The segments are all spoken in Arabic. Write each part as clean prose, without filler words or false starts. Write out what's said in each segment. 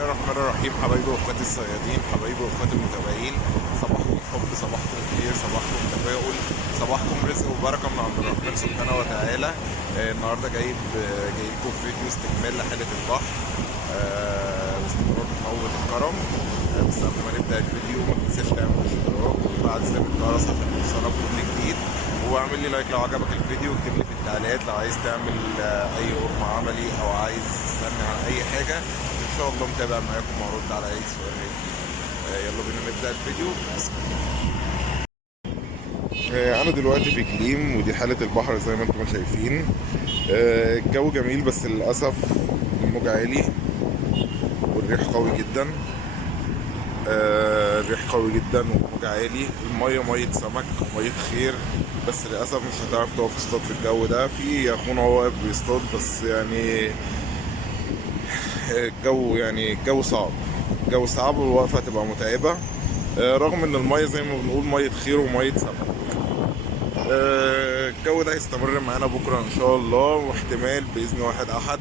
الله الرحمن الرحيم. حبايبي واخواتي الصيادين، حبايبي واخواتي المتابعين، صباحكم حب، صباحكم خير، صباحكم تفاؤل، صباحكم رزق وبركه من عند الرحمن سبحانه وتعالى. النهارده جايبكم فيديو استكمال لحالة البحر، باستمرار من موت الكرم. بس قبل ما نبدا الفيديو ما تنساش تعمل اشتراك وتفعل زر الجرس عشان توصلك كل جديد، واعمل لي لايك لو عجبك الفيديو، واكتب لي في التعليقات لو عايز تعمل اي قرم عملي او عايز تسالني عن اي حاجه. ان شاء الله متابع معاكم وهرد على اي سؤال هيجي. يلا بينا نبدا الفيديو. انا دلوقتي في جليم، ودي حاله البحر زي ما انتم شايفين. الجو جميل بس للاسف الموج عالي والريح قوي جدا. الريح قوي جدا والموج عالي. الميه ميه سمك وميه خير، بس للاسف مش هتعرف تقف تصطاد في الجو ده. في اخونا هو واقف بيصطاد بس يعني الجو صعب. الجو صعب والوقفه هتبقى متعبه، رغم ان الميه زي ما بنقول ميه خير وميه سمك. الجو ده هيستمر معانا بكره ان شاء الله، واحتمال باذن واحد احد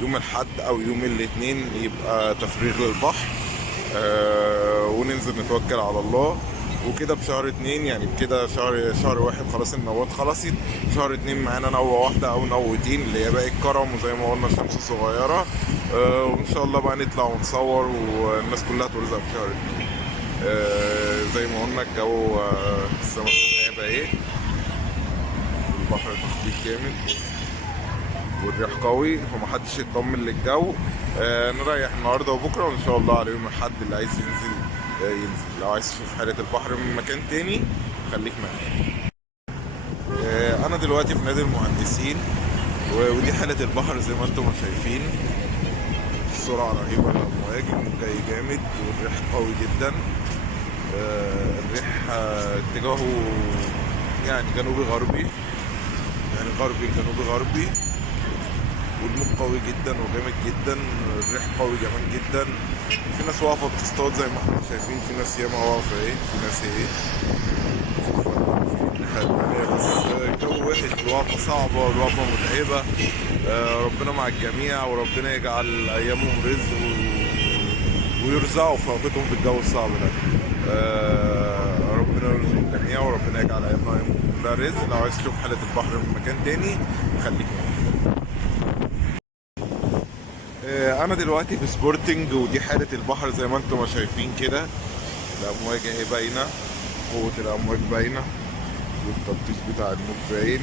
يوم الاحد او يوم الاثنين يبقى تفريغ للبحر، وننزل نتوكل على الله. وكده بشهر اتنين، يعني بكده شهر واحد خلاص النوات خلصت. شهر اتنين معانا نوة واحدة او نوتين اللي هي باقي الكرم، وزي ما قلنا الشمس الصغيرة. وان شاء الله بقى نطلع ونصور والناس كلها ترزق في شهر اتنين. زي ما قلنا الجو، السما هيبقى ايه، البحر تخبيط جامد والريح قوي، فمحدش يطمن للجو. نريح النهارده وبكره، وان شاء الله على يوم الاحد اللي عايز ينزل ينزل. لو عايز تشوف حالة البحر من مكان تاني خليك معايا. انا دلوقتي في نادي المهندسين، ودي حالة البحر زي ما انتم شايفين. السرعة رهيبة، الامواج جاي جامد والريح قوي جدا. الريح اتجاهه يعني جنوبي غربي، يعني غربي جنوبي غربي، والموج قوي جدا وجامد جدا. الريح قوي كمان جدا. في ناس واقفه بتصطاد زي ما احنا شايفين، في ناس ياما واقفه ايه، في ناس ايه في الناحيه التانيه. بس الجو وحش، الوقفه صعبه والوقفه متعبه. ربنا مع الجميع، وربنا يجعل ايامهم رزق ويرزقوا في وقتهم في الجو الصعب ده. ربنا يرزق الجميع، وربنا يجعل ايامنا كلها رزق. لو عايز تشوف حالة البحر من مكان تاني خليك معايا. انا دلوقتي في سبورتنج، ودي حالة البحر زي ما انتم شايفين كده. الامواج اهي باينة، قوة الامواج باينة، والتبطيش بتاع الموج باين.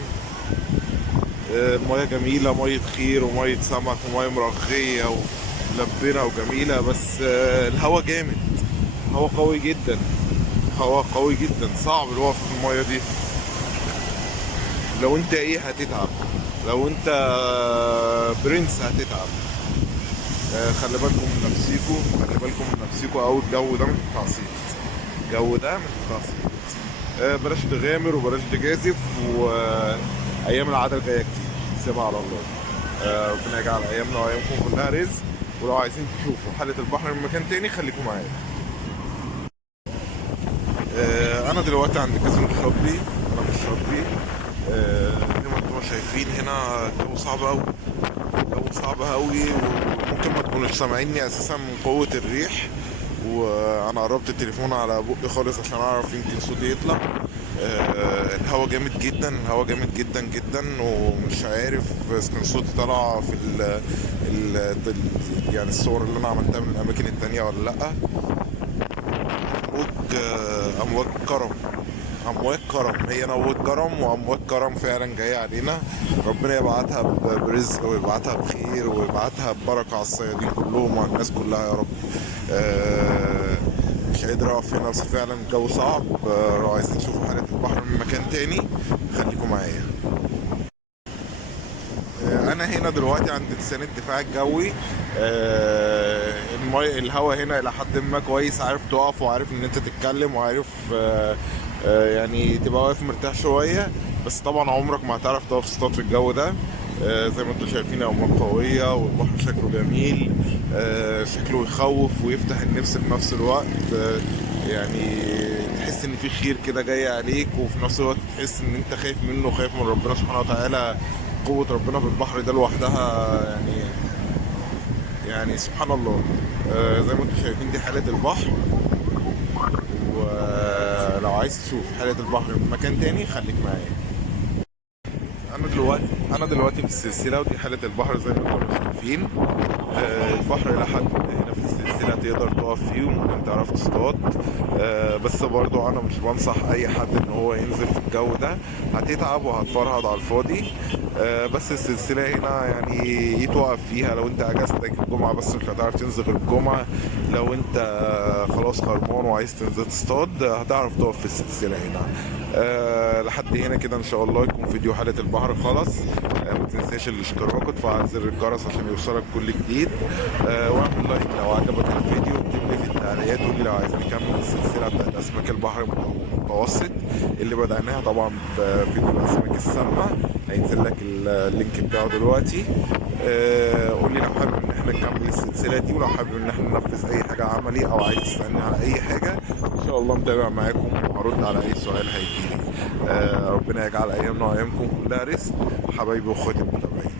مياه جميلة، مية خير ومية سمك ومية مرخية وملبنة وجميلة. بس الهوا جامد، هوا قوي جدا، هوا قوي جدا. صعب الوقف في المية دي. لو انت ايه هتتعب، لو انت برنس هتتعب. خلي بالكم من نفسيكم، خلي بالكم من نفسيكم، او الجو ده مش تعصيب، الجو ده مش تعصيب. بلاش تغامر وبلاش تجازف، وايام العدل جايه كتير، سيبها على الله. ربنا يجعل ايامنا وايامكم كلها رزق. ولو عايزين تشوفوا حالة البحر من مكان تاني خليكم معايا. انا دلوقتي عند كازينو الشاطبي، انا في الشاطبي. زي ما انتم شايفين هنا الجو صعب قوي، الجو صعب قوي، وممكن ما تكونوش سامعيني اساسا من قوة الريح. وانا قربت التليفون على بقي خالص عشان اعرف يمكن صوتي يطلع. الهوا جامد جدا، الهوا جامد جدا جدا، ومش عارف اذا كان صوتي طالع في ال يعني الصور اللي انا عملتها من الاماكن التانية ولا لا. امواج كرم، امواج كرم، هي نوة كرم وامواج كرم فعلا جايه علينا. ربنا يبعتها برزق ويبعتها بخير ويبعتها ببركه على الصيادين كلهم وعلى الناس كلها يا رب. مش قادر اقف هنا، بس فعلا الجو صعب. لو عايزين تشوفوا حالة البحر من مكان تاني خليكم معايا. انا هنا دلوقتي عند لسان الدفاع الجوي. الهواء هنا الى حد ما كويس، عارف تقف وعارف ان انت تتكلم وعارف يعني تبقى واقف مرتاح شويه. بس طبعا عمرك ما هتعرف تقف تصطاد في الجو ده. زي ما انتم شايفين امواج قويه والبحر شكله جميل. شكله يخوف ويفتح النفس في نفس الوقت. يعني تحس ان في خير كده جاي عليك، وفي نفس الوقت تحس ان انت خايف منه وخايف من ربنا سبحانه وتعالى. قوة ربنا في البحر ده لوحدها يعني يعني سبحان الله. زي ما انتم شايفين دي حالة البحر، ولو عايز تشوف حالة البحر من مكان تاني خليك معايا. انا دلوقتي في السلسله، ودي حاله البحر زي ما انتم شايفين. البحر الى حد ما هنا في السلسله تقدر تقف فيه وممكن تعرف تصطاد. بس برضو انا مش بنصح اي حد ان هو ينزل في الجو ده، هتتعب وهتفرهد على الفاضي. بس السلسله هنا يعني يتوقف فيها لو انت اجازتك الجمعه، بس مش هتعرف تنزل غير الجمعه. لو انت خلاص خرمان وعايز تنزل تصطاد هتعرف تقف في السلسله هنا. لحد هنا كده ان شاء الله يكون فيديو حالة البحر خلاص. ما تنساش الاشتراك وتفعل زر الجرس عشان يوصلك كل جديد. واعمل لايك لو عجبك الفيديو، واكتب لي في التعليقات قول لي لو عايز نكمل السلسله بتاعت اسماك البحر المتوسط اللي بدأناها طبعا بفيديو الاسماك السامه. هينزل لك اللينك بتاعه دلوقتي. قول لي لو حابب ان احنا نكمل السلسله دي، ولو حابب ان احنا ننفذ اي حاجه عملي او عايز تسالني على اي حاجه ان شاء الله متابع معاكم وهرد على اي سؤال هيجيلي. ربنا يجعل ايامنا وايامكم كلها رزق. حبايبي واخواتي المتابعين.